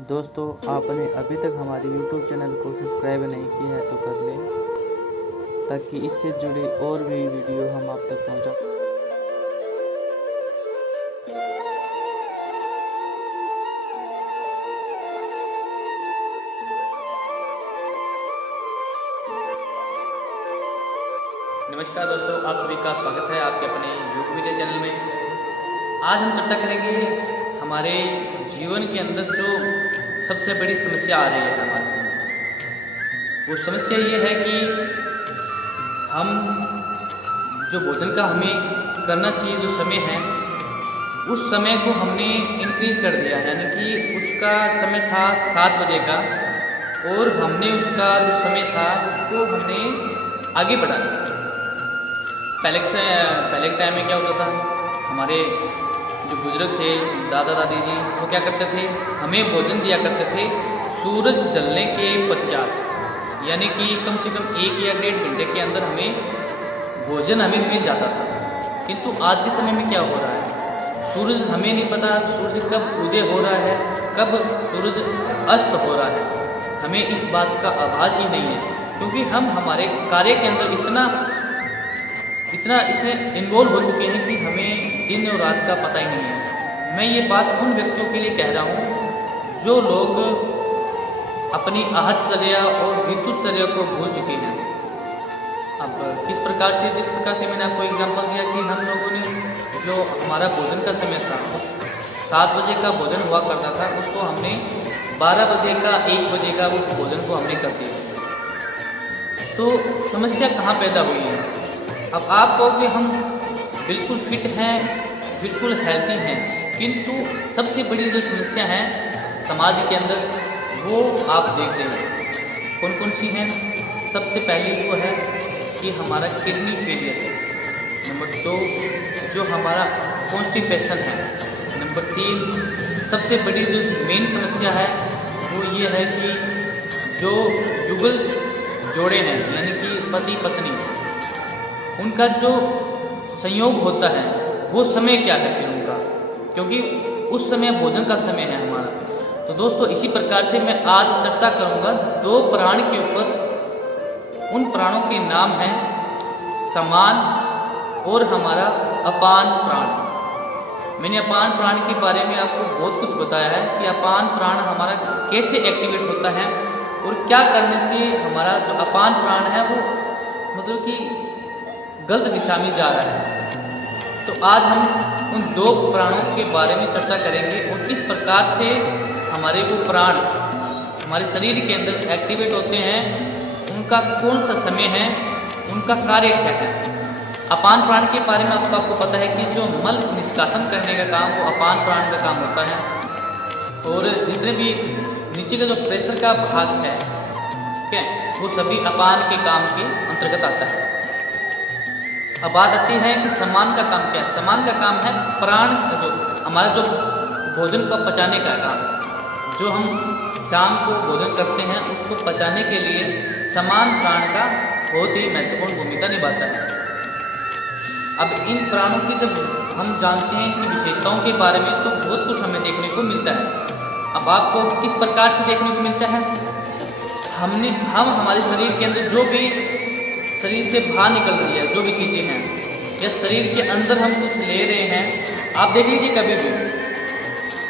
दोस्तों, आपने अभी तक हमारे YouTube चैनल को सब्सक्राइब नहीं किया है तो कर लें, ताकि इससे जुड़ी और भी वीडियो हम आप तक पहुंचा। नमस्कार दोस्तों, आप सभी का स्वागत है आपके अपने योग वीडियो चैनल में। आज हम चर्चा करेंगे हमारे जीवन के अंदर जो सबसे बड़ी समस्या आ रही है हमारे सामने। वो समस्या ये है कि हम जो भोजन का हमें करना चाहिए जो समय है, उस समय को हमने इंक्रीज कर दिया, यानी कि उसका समय था 7 बजे का और हमने उसका जो समय था वो हमने आगे बढ़ा दिया। पहले के टाइम में क्या होता था, हमारे जो बुजुर्ग थे, दादा दादी जी, वो क्या करते थे, हमें भोजन दिया करते थे सूरज ढलने के पश्चात, यानी कि कम से कम 1 या 1.5 घंटे के अंदर भोजन हमें मिल जाता था। किंतु आज के समय में क्या हो रहा है, सूरज हमें नहीं पता सूरज कब उदय हो रहा है, कब सूरज अस्त हो रहा है, हमें इस बात का आभास ही नहीं है, क्योंकि हम हमारे कार्य के अंदर इतना इसमें इन्वॉल्व हो चुके हैं कि हमें दिन और रात का पता ही नहीं है। मैं ये बात उन व्यक्तियों के लिए कह रहा हूँ जो लोग अपनी आहतचर्या और ऋतुचर्या को भूल चुके हैं। अब जिस प्रकार से मैंने आपको एग्जांपल दिया कि हम लोगों ने जो हमारा भोजन का समय था, 7 बजे का भोजन हुआ करता था, उसको हमने 12 बजे का 1 बजे का वो भोजन को हमने कर दिया। तो समस्या कहाँ पैदा हुई है? अब आप कहोगे हम बिल्कुल फिट हैं, बिल्कुल हेल्थी हैं, किंतु सबसे बड़ी जो समस्या है समाज के अंदर वो आप देख रहे हैं कौन कौन सी हैं। सबसे पहली वो है कि हमारा किडनी फेलियर है। नंबर 2 जो हमारा कॉन्स्टिपेशन है। नंबर 3 सबसे बड़ी जो मेन समस्या है वो ये है कि जो युगल जोड़े हैं, यानी कि पति पत्नी, उनका जो संयोग होता है वो समय क्या है फिर उनका, क्योंकि उस समय भोजन का समय है हमारा। तो दोस्तों, इसी प्रकार से मैं आज चर्चा करूंगा 2 प्राण के ऊपर। उन प्राणों के नाम हैं समान और हमारा अपान प्राण। मैंने अपान प्राण के बारे में आपको बहुत कुछ बताया है कि अपान प्राण हमारा कैसे एक्टिवेट होता है और क्या करने से हमारा जो अपान प्राण है वो मतलब कि गलत दिशा में जा रहा है। तो आज हम उन 2 प्राणों के बारे में चर्चा करेंगे और किस प्रकार से हमारे वो प्राण हमारे शरीर के अंदर एक्टिवेट होते हैं, उनका कौन सा समय है, उनका कार्य क्या है। अपान प्राण के बारे में आपको पता है कि जो मल निष्कासन करने का काम वो अपान प्राण का काम होता है, और जितने भी नीचे का जो प्रेशर का भाग है, ठीक है, वो सभी अपान के काम के अंतर्गत आता है। अब बात आती है कि सम्मान का काम क्या है। सम्मान का काम है प्राण, जो हमारा जो भोजन को पचाने का काम, जो हम शाम को भोजन करते हैं उसको पचाने के लिए सम्मान प्राण का बहुत ही महत्वपूर्ण भूमिका निभाता है। अब इन प्राणों की जब हम जानते हैं कि विशेषताओं के बारे में, तो बहुत कुछ हमें देखने को मिलता है। अब आपको किस प्रकार से देखने को मिलता है, हम हमारे शरीर के अंदर जो भी शरीर से बाहर निकल रही है, जो भी चीज़ें हैं, या शरीर के अंदर हम कुछ ले रहे हैं, आप देख लीजिए कभी भी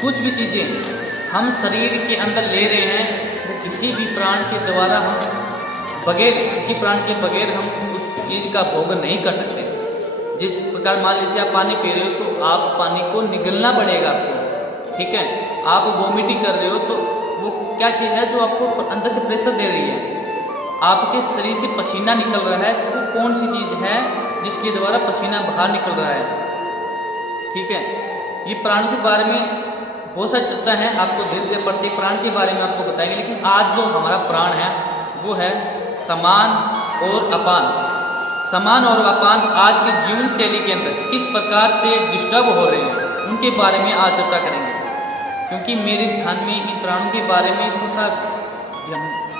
कुछ भी चीज़ें हम शरीर के अंदर ले रहे हैं, वो किसी भी प्राण के द्वारा किसी प्राण के बगैर हम उस चीज़ का भोग नहीं कर सकते। जिस प्रकार मान लीजिए आप पानी पी रहे हो तो आप पानी को निगलना पड़ेगा आपको, ठीक है। आप वोमिटिंग कर रहे हो तो वो क्या चीज़ है जो आपको अंदर से प्रेशर दे रही है, आपके शरीर से पसीना निकल रहा है, तो कौन सी चीज़ है जिसके द्वारा पसीना बाहर निकल रहा है, ठीक है। ये प्राण के बारे में बहुत सारी चर्चा है, आपको धीरे धीरे प्रत्येक प्राण के बारे में आपको बताएंगे, लेकिन आज जो हमारा प्राण है वो है समान और अपान। समान और अपान आज के जीवन शैली के अंदर किस प्रकार से डिस्टर्ब हो रहे हैं, उनके बारे में आज चर्चा करेंगे, क्योंकि मेरे ध्यान में इन प्राणों के बारे में थोड़ा सा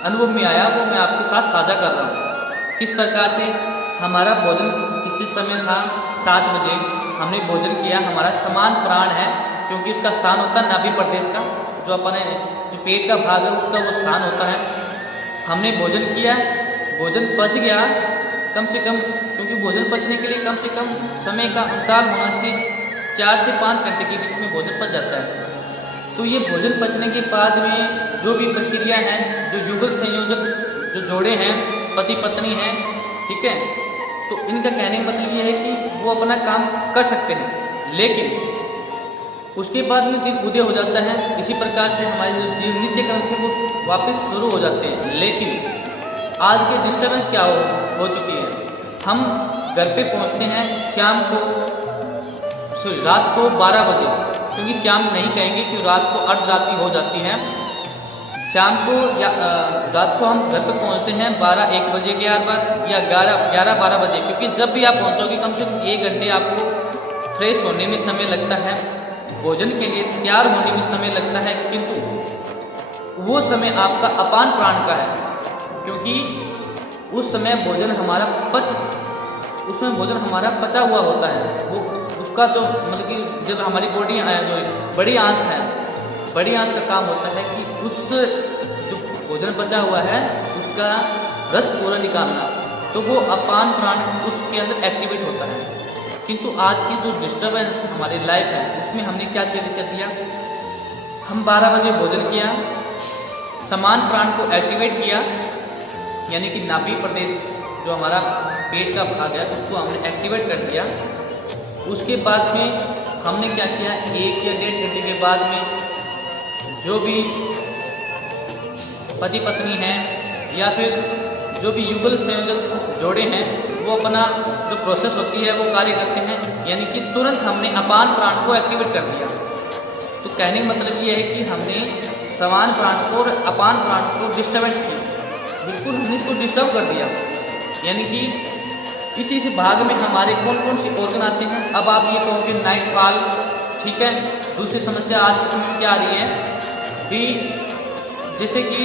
अनुभव में आया, वो मैं आपके साथ साझा कर रहा हूँ। किस प्रकार से हमारा भोजन किसी समय था 7 बजे हमने भोजन किया, हमारा समान प्राण है, क्योंकि उसका स्थान होता है नाभि प्रदेश का, जो अपने जो पेट का भाग है उसका वो स्थान होता है। हमने भोजन किया, भोजन पच गया कम से कम, क्योंकि भोजन पचने के लिए कम से कम समय का अंतराल होना चाहिए, 4 से 5 घंटे के बीच में भोजन पच जाता है। तो ये भोजन पचने के बाद में जो भी प्रक्रिया है, जो युगल संयोजक जो जोड़े हैं, पति पत्नी हैं, ठीक है, तो इनका कहने का मतलब ये है कि वो अपना काम कर सकते हैं, लेकिन उसके बाद में दिन उदय हो जाता है। इसी प्रकार से हमारे जो नित्य कर्म थे वो वापस शुरू हो जाते हैं। लेकिन आज के डिस्टर्बेंस क्या हो चुकी है, हम घर पे पहुंचते हैं शाम को, रात को 12 बजे, क्योंकि शाम नहीं कहेंगे कि रात को अर्धरात्रि हो जाती है। शाम को या रात को हम घर पे पहुंचते हैं 12-1 बजे के आसपास या 11-12 बजे, क्योंकि जब भी आप पहुंचोगे कम से कम 1 घंटे आपको फ्रेश होने में समय लगता है, भोजन के लिए तैयार होने में समय लगता है, किंतु वो समय आपका अपान प्राण का है, क्योंकि उस समय भोजन हमारा उसमें भोजन हमारा पचा हुआ होता है। वो उसका जो मतलब कि जब हमारी बॉडी जो बड़ी आंत है, बड़ी आंत का काम होता है कि उस जो भोजन बचा हुआ है उसका रस पूरा निकालना, तो वो अपान प्राण उसके अंदर एक्टिवेट होता है। किंतु आज की जो डिस्टर्बेंस हमारी लाइफ है उसमें हमने क्या चेंज कर दिया, हम 12 बजे भोजन किया, समान प्राण को एक्टिवेट किया, यानी कि नाभि प्रदेश जो हमारा पेट का भाग है उसको हमने एक्टिवेट कर दिया। उसके बाद में हमने क्या किया, 1 या 1.5 घंटे के बाद में जो भी पति पत्नी हैं या फिर जो भी युगल संयोजक जोड़े हैं वो अपना जो प्रोसेस होती है वो कार्य करते हैं, यानी कि तुरंत हमने अपान प्राण को एक्टिवेट कर दिया। तो कहने का मतलब ये है कि हमने समान प्राण को और अपान प्राण को डिस्टर्बेंस की, बिल्कुल हमने इसको डिस्टर्ब कर दिया। यानी कि इसी से भाग में हमारे कौन कौन से ऑर्गन आते हैं। अब आप ये कहोगे नाइट फॉल, ठीक है। दूसरी समस्या आज के समय क्या आ रही है भी, जैसे कि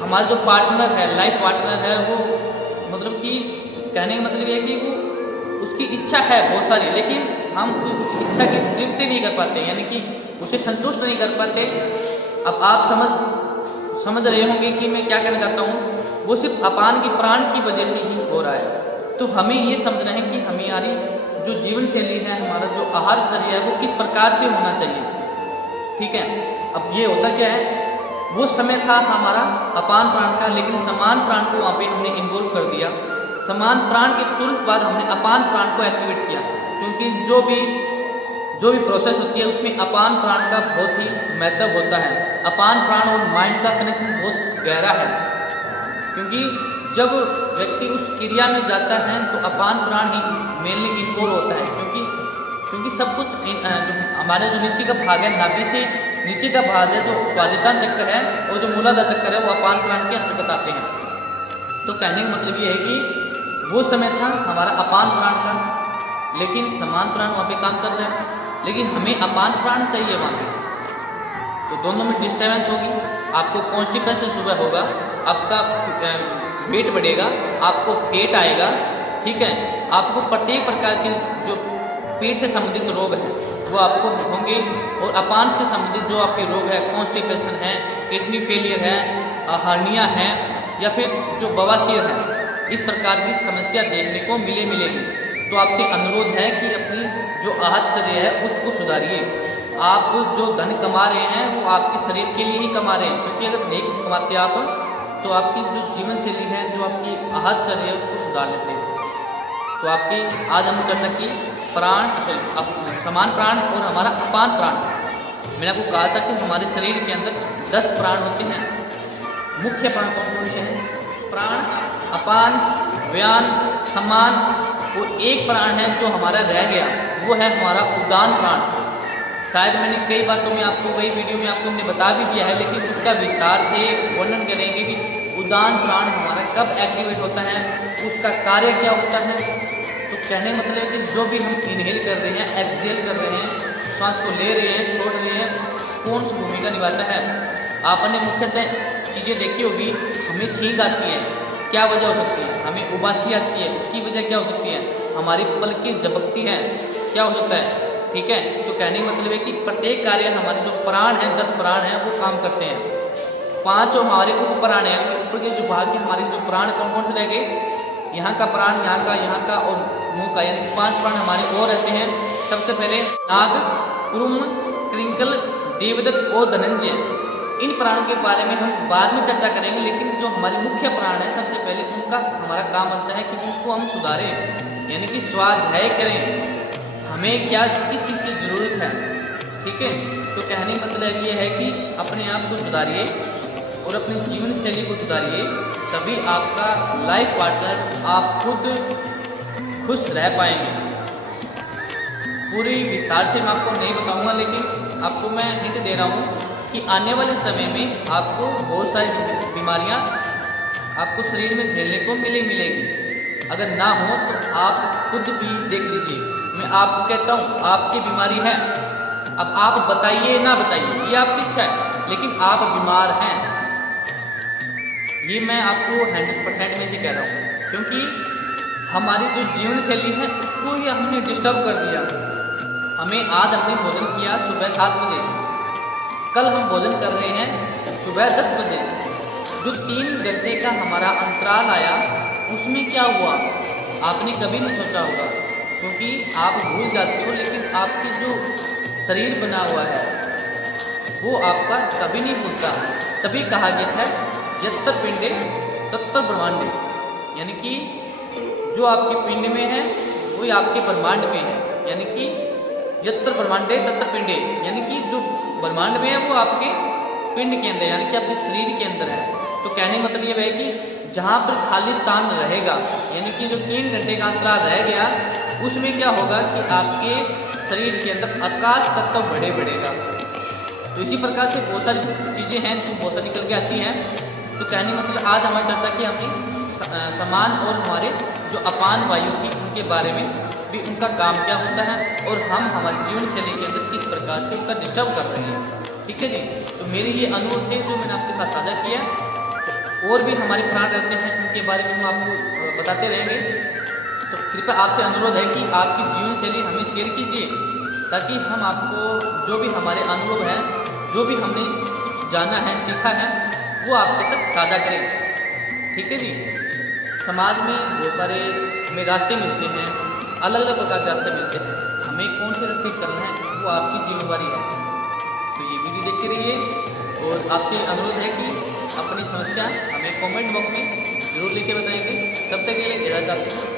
हमारा जो पार्टनर है, लाइफ पार्टनर है, वो मतलब कि कहने का मतलब ये है कि वो उसकी इच्छा है बहुत सारी, लेकिन हम उस इच्छा की तृप्ति नहीं कर पाते, यानी कि उसे संतुष्ट नहीं कर पाते। अब आप समझ रहे होंगे कि मैं क्या कहना चाहता हूँ, वो सिर्फ अपान की प्राण की वजह से ही हो रहा है। तो हमें ये समझना है कि हमारी जो जीवन शैली है, हमारा जो आहार शैली है वो किस प्रकार से होना चाहिए, ठीक है। अब ये होता क्या है, वो समय था हमारा अपान प्राण का, लेकिन समान प्राण को वहाँ पे हमने इन्वॉल्व कर दिया। समान प्राण के तुरंत बाद हमने अपान प्राण को एक्टिवेट किया, क्योंकि जो भी प्रोसेस होती है उसमें अपान प्राण का बहुत ही महत्व होता है। अपान प्राण और माइंड का कनेक्शन बहुत गहरा है, क्योंकि जब व्यक्ति उस क्रिया में जाता है तो अपान प्राण ही मेनली इन्वॉल्व होता है, क्योंकि सब कुछ हमारे जो नीचे का भाग है, नाभि से नीचे का भाग है, जो स्वादिष्टान चक्कर है और जो मूलाधार चक्कर है, वो अपान प्राण के अंतर्गत आते हैं। तो कहने का मतलब ये है कि वो समय था हमारा अपान प्राण का, लेकिन समान प्राण वहाँ पे काम कर रहा है, लेकिन हमें अपान प्राण चाहिए वहाँ पे। तो दोनों में डिस्टर्बेंस होगी, आपको कॉन्स्टिपेशन सुबह होगा, आपका वेट बढ़ेगा, आपको फेट आएगा, ठीक है। आपको प्रत्येक प्रकार के जो पेट से संबंधित रोग है वो आपको होंगे, और अपान से संबंधित जो आपके रोग है, कॉन्स्टिपेशन है, किडनी फेलियर है, हार्निया है, या फिर जो बवासीर है, इस प्रकार की समस्या देखने को मिलेगी। तो आपसे अनुरोध है कि अपनी जो आहार शरीर है उसको सुधारिए। आप जो धन कमा रहे हैं वो आपके शरीर के लिए ही कमा रहे हैं, क्योंकि अगर नहीं कमाते आप तो आपकी जो जीवन शैली है, जो आपकी आहार शरीर है उसको सुधार लेते हैं। तो आपकी आज हम चर्चा की प्राण, समान प्राण और हमारा अपान प्राण। मैंने आपको कहा था कि हमारे शरीर के अंदर 10 प्राण होते हैं। मुख्य प्राण कौन कौन से हैं? प्राण, अपान, व्यान, समान, और एक प्राण है जो हमारा रह गया, वो है हमारा उदान प्राण। शायद मैंने कई बातों में आपको, कई वीडियो में आपको हमने बता भी दिया है, लेकिन उसका विस्तार से वर्णन करेंगे कि उदान प्राण हमारा कब एक्टिवेट होता है, उसका कार्य क्या होता है। तो कहने का मतलब है कि जो भी हम इनहेल कर रहे हैं, एक्सहेल कर रहे हैं, श्वास को ले रहे हैं, छोड़ रहे हैं, कौन सी भूमिका निभाता है। आपने मुख्यतः चीज़ें देखी होगी, हमें छींक आती है, क्या वजह हो सकती है? हमें उबासी आती है, उसकी वजह क्या हो सकती है? हमारी पलकें झपकती हैं, क्या हो सकता है? ठीक है। तो कहने का मतलब है कि प्रत्येक कार्य हमारे जो प्राण हैं, 10 प्राण हैं, वो काम करते हैं। 5 जो हमारे उप प्राण हैं, ऊपर के जो भाग के हमारे जो प्राण कौन कौन से रह गए, यहाँ का प्राण, यहाँ का और मुंह का, यानी 5 प्राण हमारे और रहते हैं। सबसे पहले नाग, कुरुम, कृंकल, देवदत्त और धनंजय। इन प्राणों के बारे में हम बाद में चर्चा करेंगे, लेकिन जो हमारे मुख्य प्राण है, सबसे पहले उनका हमारा काम बनता है कि उनको हम सुधारें, यानी कि स्वाध्याय करें। हमें क्या, किस चीज़ की ज़रूरत है, ठीक है। तो कहने का मतलब ये है कि अपने आप को सुधारिए और अपनी जीवन शैली को सुधारिए, तभी आपका लाइफ पार्टनर, आप खुद खुश रह पाएंगे। पूरी विस्तार से मैं आपको नहीं बताऊंगा, लेकिन आपको मैं हिंट दे रहा हूँ कि आने वाले समय में आपको बहुत सारी बीमारियाँ आपको शरीर में झेलने को मिलेगी। अगर ना हो तो आप खुद भी देख लीजिए। मैं आपको कहता हूँ आपकी बीमारी है, अब आप बताइए ना बताइए, ये आपकी इच्छा है, लेकिन आप बीमार हैं। ये मैं आपको 100% में से कह रहा हूँ, क्योंकि हमारी जो जीवन शैली है उसको ही हमने डिस्टर्ब कर दिया। हमें आज हमने भोजन किया सुबह 7 बजे, कल हम भोजन कर रहे हैं सुबह 10 बजे। जो 3 घंटे का हमारा अंतराल आया, उसमें क्या हुआ आपने कभी नहीं सोचा होगा, क्योंकि आप भूल जाते हो। लेकिन आपकी जो शरीर बना हुआ है वो आपका कभी नहीं भूलता। तभी कहा गया है यत्र पिंडे तत्र ब्रह्मांडे, यानी कि जो आपके पिंड में है वही आपके ब्रह्मांड में है। यानी कि यत्र ब्रह्मांडे तत्र पिंडे, यानी कि जो ब्रह्मांड में है वो आपके पिंड के अंदर, यानी कि आपके शरीर के अंदर है। तो कहने का मतलब ये है कि जहाँ पर खाली स्थान रहेगा, यानी कि जो 3 घंटे का अंतराल रह गया, उसमें क्या होगा कि आपके शरीर के अंदर आकाश तत्व बढ़ेगा। तो इसी प्रकार से बहुत सारी चीज़ें हैं जो बहुत सारी निकल के आती हैं। तो कहने का मतलब आज हमारी चर्चा की हमने समान और हमारे जो अपान वायु की, उनके बारे में भी, उनका काम क्या होता है और हम हमारी जीवन शैली के अंदर किस प्रकार से उनका डिस्टर्ब कर रहे हैं, ठीक है जी। तो मेरी ये अनुरोध है जो मैंने आपके साथ साझा किया। तो और भी हमारे प्राण रहते हैं, उनके बारे में हम आपको बताते रहेंगे। तो कृपया आपसे अनुरोध है कि आपकी जीवन शैली हमें शेयर कीजिए, ताकि हम आपको जो भी हमारे अनुभव हैं, जो भी हमने जाना है, सीखा है, वो आपके तक साझा करें, ठीक है जी। समाज में बहुत सारे हमें रास्ते मिलते हैं, अलग अलग प्रकार के रास्ते मिलते हैं, हमें कौन से रास्ते चलना है वो आपकी जिम्मेवारी है। तो ये वीडियो देखते रहिए और आपसे अनुरोध है कि अपनी समस्या हमें कमेंट बॉक्स में जरूर लेके बताएंगे। तब तक के लिए इजाज़त चाहते हैं।